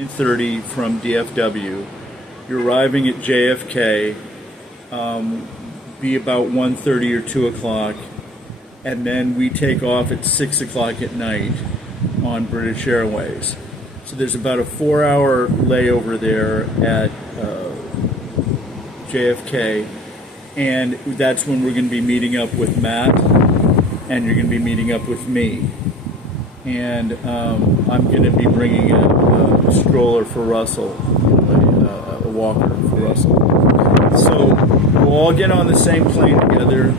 9:30 from DFW. You're arriving at JFK, be about 1:30 or 2 o'clock, and then we take off at 6 o'clock at night on British Airways. So there's about a 4-hour layover there at JFK, and that's when we're going to be meeting up with Matt, and you're going to be meeting up with me. And I'm going to be bringing a stroller for Russell, a walker for Russell. So we'll all get on the same plane together,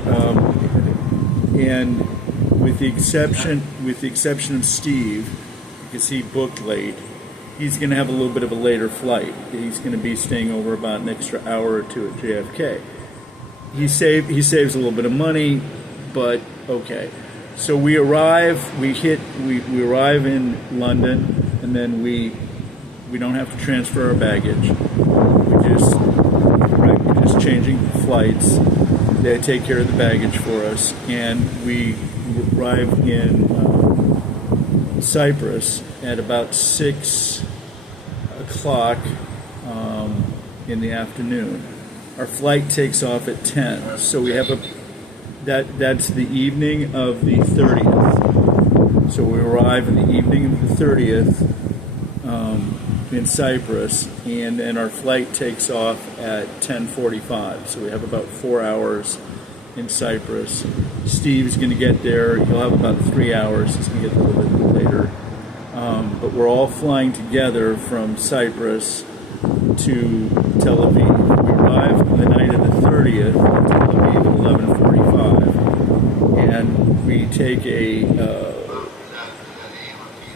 and with the exception of Steve, because he booked late, he's going to have a little bit of a later flight. He's going to be staying over about an extra hour or two at JFK. He saves a little bit of money, but okay. So we arrive. We arrive in London, and then we don't have to transfer our baggage. We're just changing flights. They take care of the baggage for us, and we arrive in Cyprus at about 6 o'clock in the afternoon. Our flight takes off at 10, so we have that's the evening of the 30th. So we arrive in the evening of the 30th in Cyprus, and then our flight takes off at 10:45. So we have about 4 hours in Cyprus. Steve's going to get there. He'll have about 3 hours. He's going to get there a little bit later. But we're all flying together from Cyprus to Tel Aviv. We arrive the night of the 30th in Tel Aviv at 11:45, and we take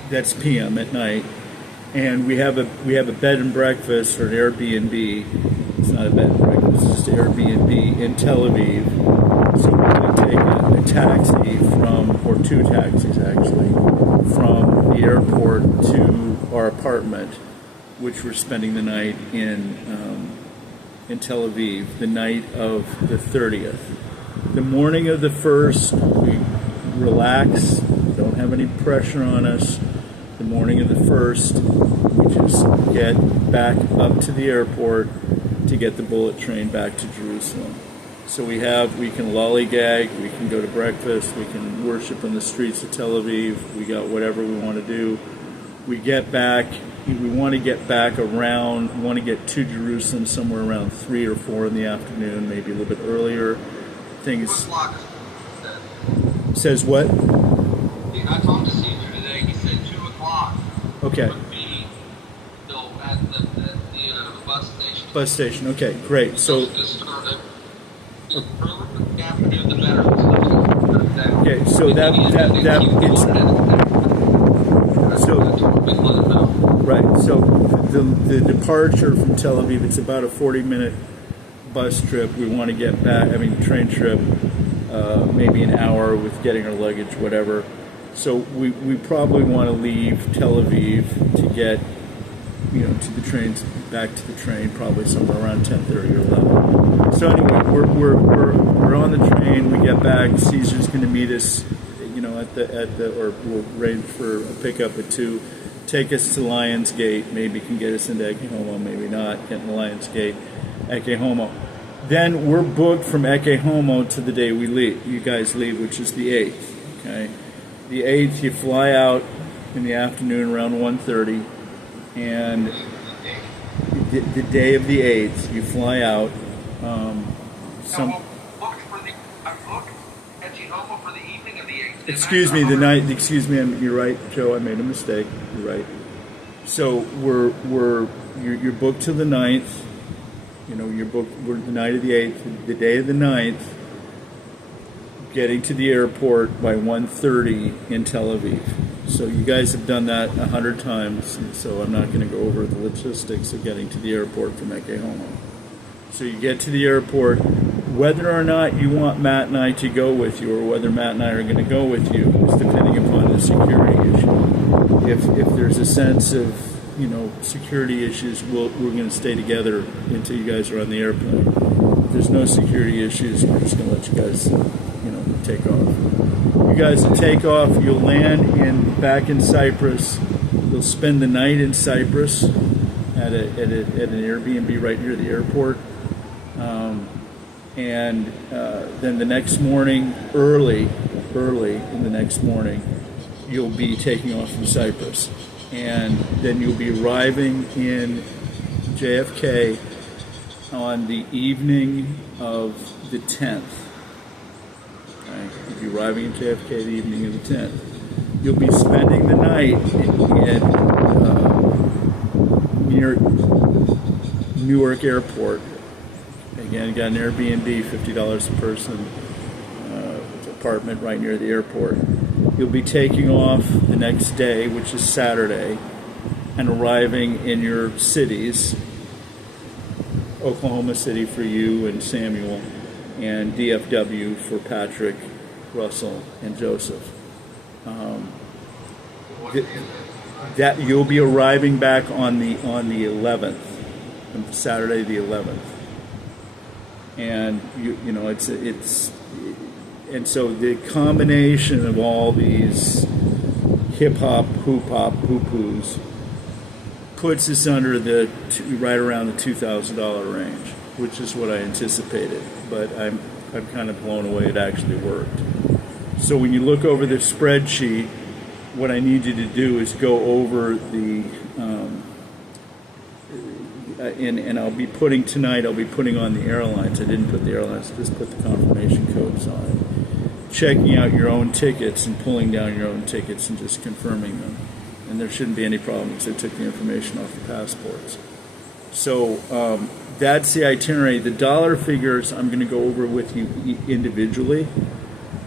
that's p.m. at night, and we have a bed and breakfast or an Airbnb. It's not a bed and breakfast; it's just an Airbnb in Tel Aviv. So we're going to take a taxi or two taxis actually, from the airport to our apartment, which we're spending the night in Tel Aviv, the night of the 30th. The morning of the 1st, we relax, don't have any pressure on us. The morning of the 1st, we just get back up to the airport to get the bullet train back to Jerusalem. So we can lollygag, we can go to breakfast, we can worship in the streets of Tel Aviv, we got whatever we want to do. We get back, we want to get to Jerusalem somewhere around 3 or 4 in the afternoon, maybe a little bit earlier. Says what? I talked to Caesar today, he said 2 o'clock. Okay. Would be at the bus station. Bus station, okay, great. So the earlier in the afternoon, the better. Okay, so right. So the departure from Tel Aviv, it's about a 40-minute bus trip. We want to get back. Train trip, maybe an hour with getting our luggage, whatever. So we probably want to leave Tel Aviv to get to the trains, back to the train, probably somewhere around 10:30 or 11. So anyway, we're on the train. We get back. Caesar's going to meet us, or we'll arrange for a pickup at 2. Take us to Lionsgate. Maybe can get us into Ecce Homo. Maybe not. Get in Lionsgate, Ecce Homo. Then we're booked from Ecce Homo to the day we leave. You guys leave, which is the 8th. Okay, the 8th. You fly out in the afternoon around 1:30. And the day of the 8th, you fly out. I'm booked Ecce Homo for the evening of the 8th. Excuse me, the night. Excuse me, you're right, Joe. I made a mistake. You're right. So you're booked till the 9th. You're booked. We're the night of the 8th. The day of the 9th. Getting to the airport by 1:30 in Tel Aviv. So you guys have done that 100 times, and so I'm not going to go over the logistics of getting to the airport from Ecce Homo. So you get to the airport. Whether or not you want Matt and I to go with you, or whether Matt and I are going to go with you, is depending upon the security issue. If there's a sense of security issues, we're going to stay together until you guys are on the airplane. If there's no security issues, we're just going to let you guys take off. You guys will take off. You'll land back in Cyprus You'll spend the night in Cyprus at an Airbnb right near the airport, and then the next morning, early in the next morning, you'll be taking off from Cyprus, and then you'll be arriving in JFK on the evening of the 10th. Right? You'll be arriving in JFK the evening of the 10th. You'll be spending the night near Newark Airport. Again, got an Airbnb, $50 a person, apartment right near the airport. You'll be taking off the next day, which is Saturday, and arriving in your cities, Oklahoma City for you and Samuel, and DFW for Patrick, Russell, and Joseph. That you'll be arriving back on the 11th, Saturday the 11th, and you know it's and so the combination of all these hip hop, hoop hop, poo-poos puts us under right around the $2,000 range, which is what I anticipated. But I'm kind of blown away it actually worked. So when you look over the spreadsheet, what I need you to do is go over the and I'll be putting tonight. I'll be putting on the airlines. I didn't put the airlines. Just put the confirmation codes on it. Checking out your own tickets and pulling down your own tickets and just confirming them. And there shouldn't be any problem because I took the information off the passports. So that's the itinerary. The dollar figures I'm going to go over with you individually.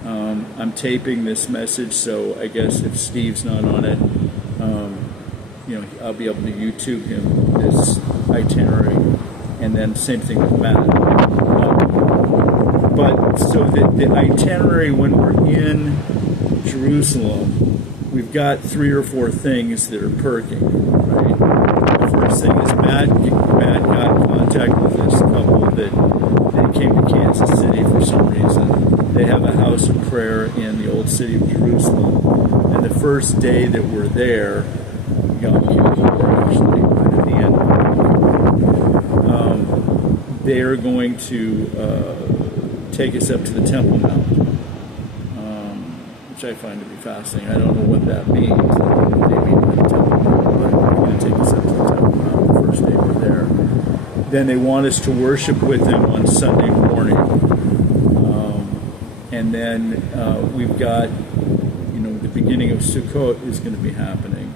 I'm taping this message, so I guess if Steve's not on it, I'll be able to YouTube him this itinerary, and then same thing with Matt. But so the itinerary when we're in Jerusalem, we've got 3 or 4 things that are perking, right? The first thing is Matt got in contact with this couple that came to Kansas City for some reason. They have a house of prayer in the old city of Jerusalem, and the first day that we're there, Yom Kippur actually, right at the end of it, they are going to take us up to the Temple Mount, which I find to be fascinating. I don't know what that means. I don't know what they mean by the Temple Mount, but they're going to take us up to the Temple Mount the first day we're there. Then they want us to worship with them on Sunday morning. And then we've got, the beginning of Sukkot is going to be happening.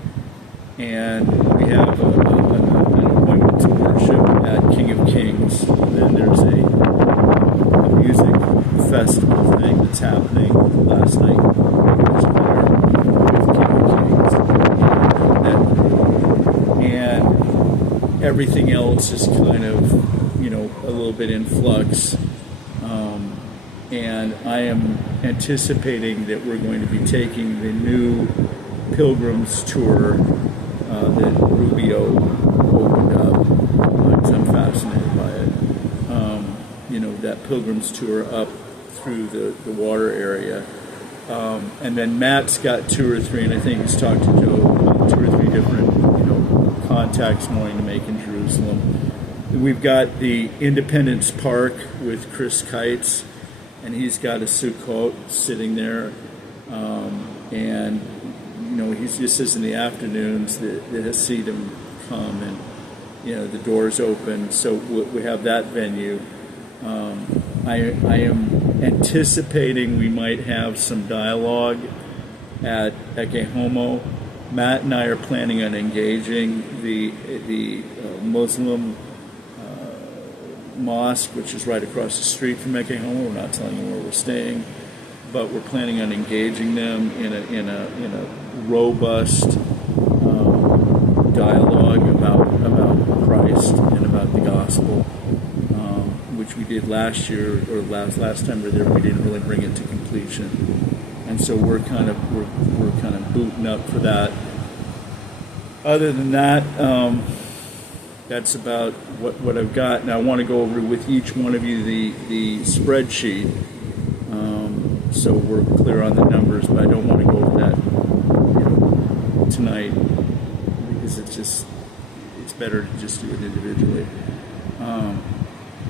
And we have an appointment to worship at King of Kings. And then there's a music festival thing that's happening last night. With King of Kings. And everything else is kind of, a little bit in flux. And I am anticipating that we're going to be taking the new Pilgrims tour that Rubio opened up, because I'm fascinated by it. That Pilgrims tour up through the water area. And then Matt's got 2 or 3, and I think he's talked to Joe about 2 or 3 different, contacts wanting to make in Jerusalem. We've got the Independence Park with Chris Kites, and he's got a Sukkot sitting there, and he just says in the afternoons that Hasidim come, and the doors open, so we have that venue. I am anticipating we might have some dialogue at Eke Homo. Matt and I are planning on engaging the Muslim mosque, which is right across the street from Eke Homo. We're not telling them where we're staying, but we're planning on engaging them in a robust dialogue about Christ and about the gospel, which we did last year, or last time we were there. We didn't really bring it to completion, and so we're kind of booting up for that. Other than that, that's about what I've got. Now I want to go over with each one of you the spreadsheet, so we're clear on the numbers. But I don't want to go over that tonight. it's better to just do it individually.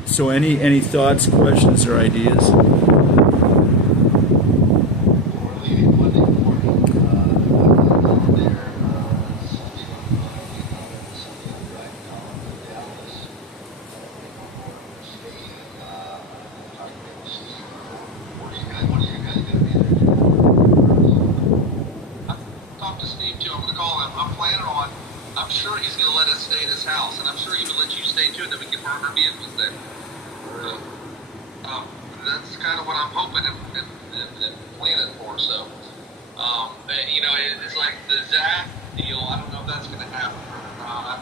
So any thoughts, questions, or ideas? Talk to Steve too. I'm going to call him. I'm planning on. I'm sure he's going to let us stay at his house, and I'm sure he would let you stay too, and then we can burn our vehicles there. So, that's kind of what I'm hoping and planning for. So, it's like the Zach deal. I don't know if that's going to happen.